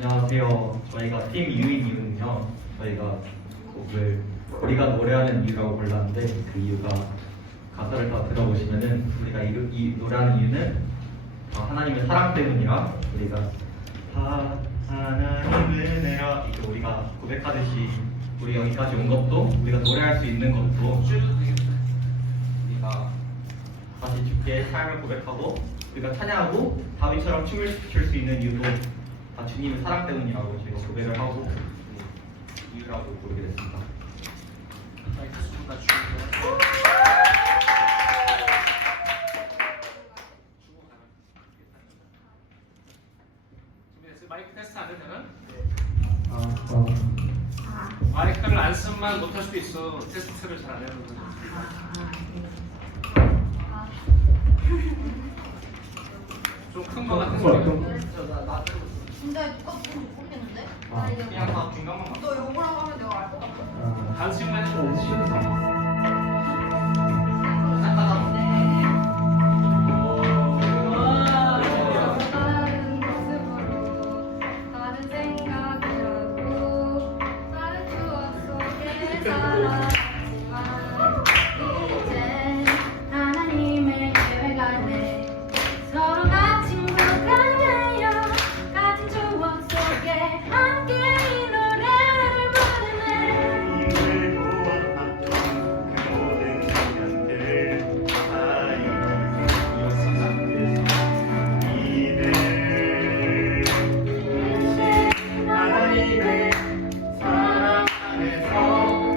안녕하세요. 저희가 팀 이유인 이유는요. 저희가 곡을 우리가 노래하는 이유라고 골랐는데 그 이유가 가사를 다 들어보시면은 우리가 이 노래하는 이유는 다 하나님의 사랑 때문이라 우리가 다 하나님의 은혜라 이렇게 우리가 고백하듯이 우리 여기까지 온 것도 우리가 노래할 수 있는 것도 우리가 다시 주께 삶을 고백하고 우리가 찬양하고 다윗처럼 춤을 출 수 있는 이유도 다 주님의 사랑 때문이라고 저희가 고백을 하고 이유라고 부르게 됐습니다. 마이크 테스트 안 되면은? 마이크를 안 쓰면 못할 수도 있어. 테스트를 잘 안 해서. 좀 큰 거 같은 소리. 근데 누가 누군지 모르겠는데? 그냥 다 중간만 가. 너 요거라고 하면 내가 알 것 같아. 단식만 해줘. 다른 모습으로 다른 생각이라도 다른 추억 속에 살았지만 이제 하나님의 계획 안에 서로가 친구가 되어 같은 추억 속에 함께 이 노래를 부르네. 이를 보았던 그 모든 시간들 하나님의 사랑 안에서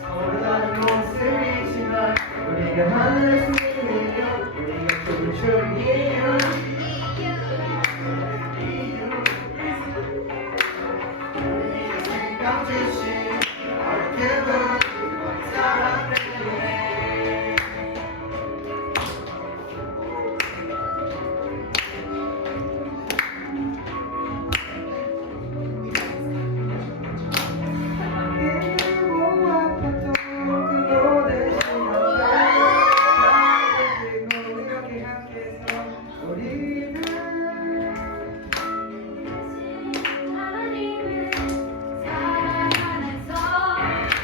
서로 다른 모습이지만 우리가 하늘 속에요 우리가 춤을 추는 이유 우리가 생각 주신 어깨로 사랑 때문에 하나님의 사랑 안에서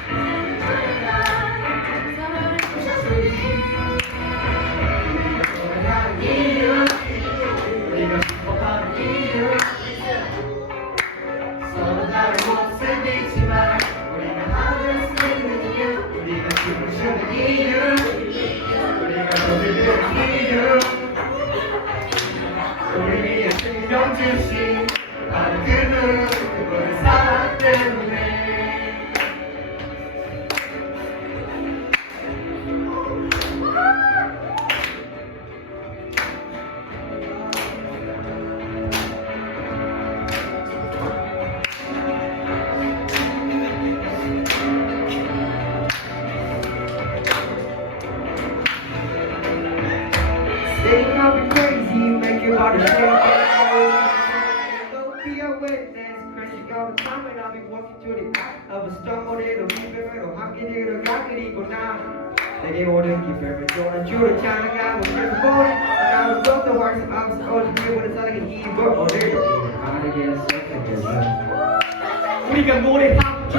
우리가 서로를 우리가 행복한 이유 서로 다른 모습이지만 우리가 하늘 쓰는 이유 우리가 춤을 추는 이유 우리가 노래를 이유 우리 위해 생명 주신 다른 그 누구의 사랑 때문에 Saying I'll be crazy, make your heart shake. Don't be a witness, crashing all the time and I'll be walking through the eye of a storm. it'll be very 하게 되려 그리고 나 내게 오는 기쁨을 쫓는 줄을 찬양하고 슬픈 보내 나는 또또 활성 앞서 어린 기분을 사랑의 힘을 오늘도 바르게 시작했어 우리가 노래하고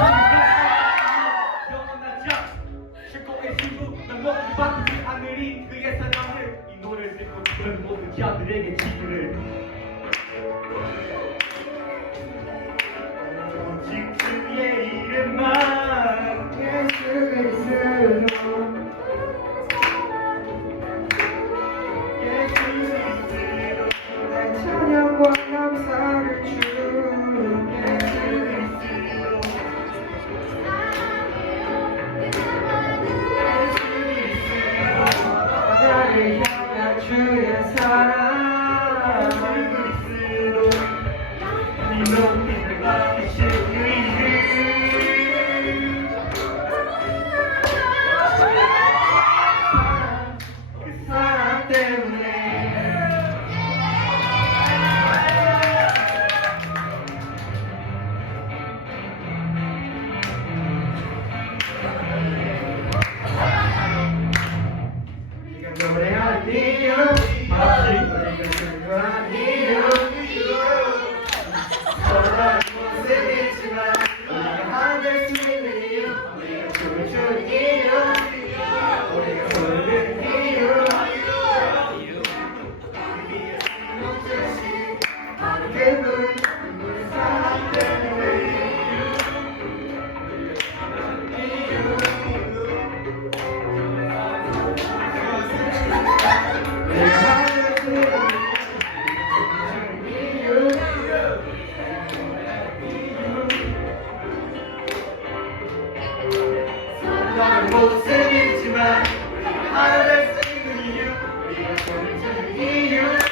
영원하자 최고의 친구 난 모두 바꾸지 않으리 그의 사랑을 이 노래를 듣고 그런 모든 자들에게 지구를 오직 주의 이름만 예수 그리스도 예수 그리스도 내 찬양과 감사를 주는 예수 그리스도 너는 모습이지만 하나 될 수 있는 이유 우리가 꿈을 주는 이유